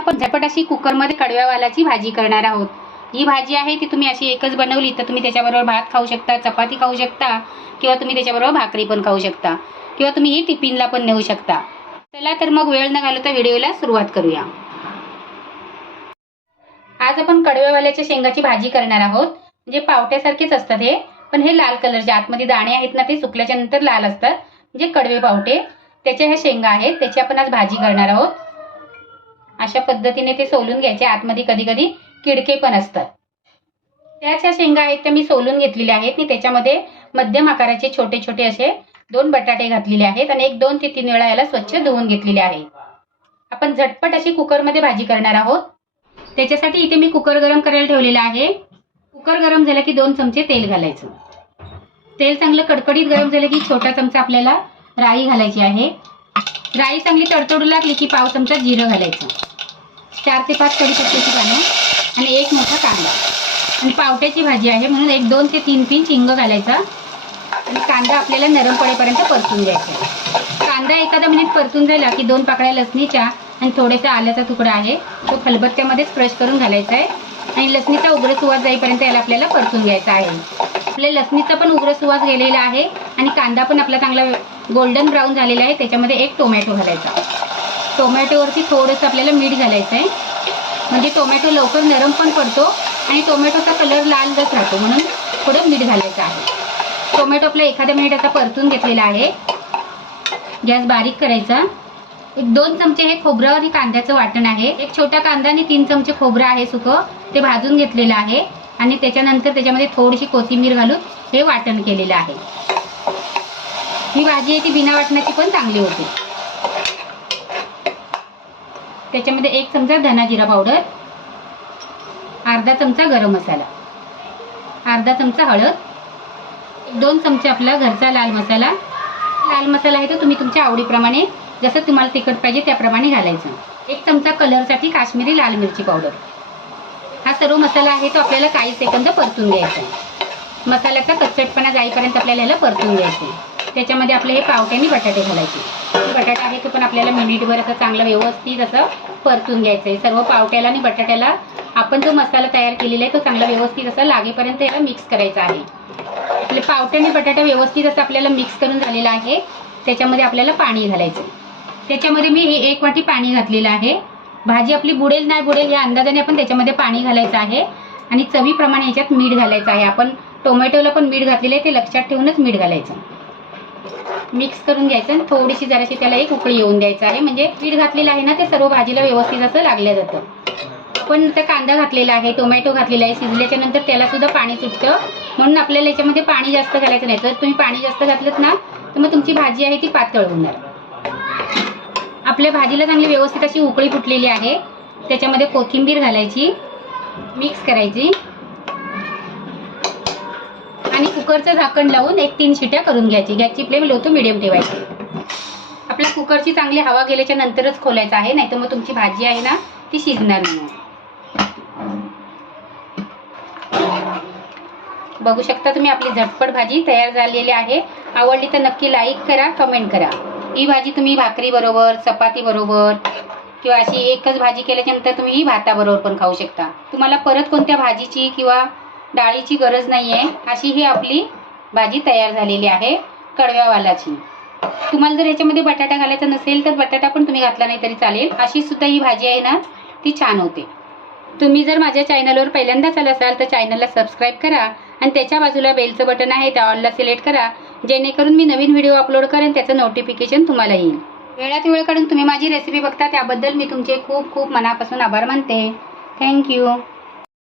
आपण झटपट अशी कुकरमध्ये कडव्या वालाची भाजी करणार आहोत. ही भाजी आहे ती तुम्ही अशी एकच बनवली तर तुम्ही त्याच्याबरोबर भात खाऊ शकता चपाती खाऊ शकता किंवा तुम्ही त्याच्याबरोबर भाकरी पण खाऊ शकता किंवा तुम्ही ही टिफिनला पण नेऊ शकता. चला तर मग वेळ न घालवता व्हिडिओला सुरुवात करूया. आज आपण कडव्यावाल्याच्या शेंगाची भाजी करणार आहोत. म्हणजे पावट्यासारखेच असतात हे पण हे लाल कलरचे आतमध्ये दाणे आहेत ना ते सुकल्याच्या नंतर लाल असतात. म्हणजे कडवे पावटे त्याच्या ह्या शेंगा आहेत त्याची आपण आज भाजी करणार आहोत. अशा पद्धतीने ते सोलून घ्यायचे. आतमध्ये कधी कधी किडके पण असतात. त्याच ह्या शेंगा आहेत त्या मी सोलून घेतलेल्या आहेत. आणि त्याच्यामध्ये मध्यम आकाराचे छोटे छोटे असे दोन बटाटे घातलेले आहेत आणि एक दोन ते तीन वेळा याला स्वच्छ धुवून घेतलेले आहे. आपण झटपट अशी कुकरमध्ये भाजी करणार आहोत. त्याच्यासाठी इथे मी कुकर गरम करायला ठेवलेला आहे. कुकर गरम झालं की दोन चमचे तेल घालायचं. तेल चांगलं कडकडीत गरम झालं की छोटा चमचा आपल्याला राई घालायची आहे. राई चांगली तडतडू लागली की पाव चमचा जिरं घालायचं. चार ते पाच कढीपत्त्याची पानं आणि एक मोठा कांदा. आणि पावट्याची भाजी आहे म्हणून एक दोन ते तीन पिंच हिंग घालायचा. आणि कांदा आपल्याला नरम पडेपर्यंत परतून घ्यायचा कांदा एखादा मिनिट परतून झाला की दोन पाकळ्या लसणीच्या आणि थोडासा आल्याचा तुकडा आहे. तो खलबत्त्यामध्येच क्रश करून घालायचा आहे. आणि लसणीचा उग्र सुवास जाईपर्यंत याला आपल्याला परतून घ्यायचा आहे. आपल्या लसणीचा पण उग्र सुवास गेलेला आहे. आणि कांदा पण आपला चांगला गोल्डन ब्राऊन झालेला आहे. त्याच्यामध्ये एक टोमॅटो घालायचा. टोमॅटोवरती थोडंसं आपल्याला मीठ घालायचं आहे. म्हणजे टोमॅटो लवकर नरम पण पडतो आणि टोमॅटोचा कलर लालच राहतो म्हणून थोडं मीठ घालायचं आहे. टोमॅटो आपला एखाद्या मिनिट आता परतून घेतलेला आहे. गॅस बारीक करायचा. एक दोन चमचे हे खोबरं आणि कांद्याचं वाटण आहे. एक छोटा कांदा आणि तीन चमचे खोबरं आहे सुकं. ते भाजून घेतलेलं आहे आणि त्याच्यानंतर त्याच्यामध्ये थोडीशी कोथिंबीर घालून हे वाटण केलेलं आहे. ही भाजी आहे ती बिना वाटणाची पण चांगली होती. त्याच्यामध्ये एक चमचा धना जिरा पावडर अर्धा चमचा गरम मसाला अर्धा चमचा हळद दोन चमचे आपला घरचा लाल मसाला. लाल मसाला आहे तो तुम्ही तुमच्या आवडीप्रमाणे जसं तुम्हाला तिखट पाहिजे त्याप्रमाणे घालायचं. एक चमचा कलरसाठी काश्मीरी लाल मिरची पावडर हा सर्व मसाला आहे तो आपल्याला काही सेकंद परतून घ्यायचा मसाल्याचा कचटपणा जाईपर्यंत आपल्याला ह्याला परतून घ्यायचं आहे. त्याच्यामध्ये आपले हे पावट्याने बटाटे घालायचे. बटाटा आहे तो पण आपल्याला मिनिटभर असं चांगलं व्यवस्थित असं परतून घ्यायचं आहे सर्व पावट्याला आणि बटाट्याला आपण जो मसाला तयार केलेला आहे तो चांगला व्यवस्थित असा लागेपर्यंत याला मिक्स करायचा आहे. आपले पावटे आणि बटाटा व्यवस्थित असं आपल्याला मिक्स करून झालेला आहे. त्याच्यामध्ये आपल्याला पाणी घालायचं. त्याच्यामध्ये मी हे एक वाटी पाणी घातलेलं आहे. भाजी आपली बुडेल नाही बुडेल या अंदाजाने आपण त्याच्यामध्ये पाणी घालायचं आहे. आणि चवीप्रमाणे याच्यात मीठ घालायचं आहे. आपण टोमॅटोला पण मीठ घातलेलं आहे. ते लक्षात ठेवूनच मीठ घालायचं. मिक्स करून घ्यायचं आणि थोडीशी जराशी त्याला एक उकळी येऊन द्यायचं आहे. म्हणजे पीठ घातलेलं आहे ना ते सर्व भाजीला व्यवस्थित असं लागलं जातं. पण त्या कांदा घातलेला आहे टोमॅटो घातलेला आहे शिजल्याच्या नंतर त्याला सुद्धा पाणी सुटतं. म्हणून आपल्याला याच्यामध्ये पाणी जास्त घालायचं नाही. जर तुम्ही पाणी जास्त घातलं ना तर मग तुमची भाजी आहे ती पातळ होणार. आपल्या भाजीला चांगली व्यवस्थित अशी उकळी फुटलेली आहे. त्याच्यामध्ये कोथिंबीर घालायची मिक्स करायची. कुकरचं झाकण लावून एक तीन शिट्या करून घ्यायची. गॅसची फ्लेम लो टू मिडियम ठेवायची. आपल्या कुकरची चांगली हवा गेल्याच्या नंतरच खोलायचं आहे नाहीतर मग तुमची भाजी आहे ना ती शिजणार नाही. बघू शकता तुम्ही आपली झटपट भाजी तयार झालेली आहे. आवडली तर नक्की लाईक करा कमेंट करा. ही भाजी तुम्ही भाकरी बरोबर चपाती बरोबर किंवा अशी एकच भाजी केल्याच्यानंतर तुम्ही ही भाताबरोबर पण खाऊ शकता. तुम्हाला परत कोणत्या भाजीची किंवा डाळीची गरज नाही आहे अशी ही आपली भाजी तयार झालेली आहे कडव्या वालाची तुम्हाला जर याच्यामध्ये बटाटा घालायचा नसेल तर बटाटा पण तुम्ही घातला नाही तरी चालेल. अशी सुद्धा ही भाजी आहे ना ती छान होते. तुम्ही जर माझ्या चॅनलवर पहिल्यांदाच आला असाल तर चॅनलला सबस्क्राईब करा आणि त्याच्या बाजूला बेलचं बटन आहे त्या ऑलला सिलेक्ट करा. जेणेकरून मी नवीन व्हिडिओ अपलोड करेन त्याचं नोटिफिकेशन तुम्हाला येईल. वेळात वेळ काढून तुम्ही माझी रेसिपी बघता त्याबद्दल मी तुमचे खूप खूप मनापासून आभार मानते. थँक्यू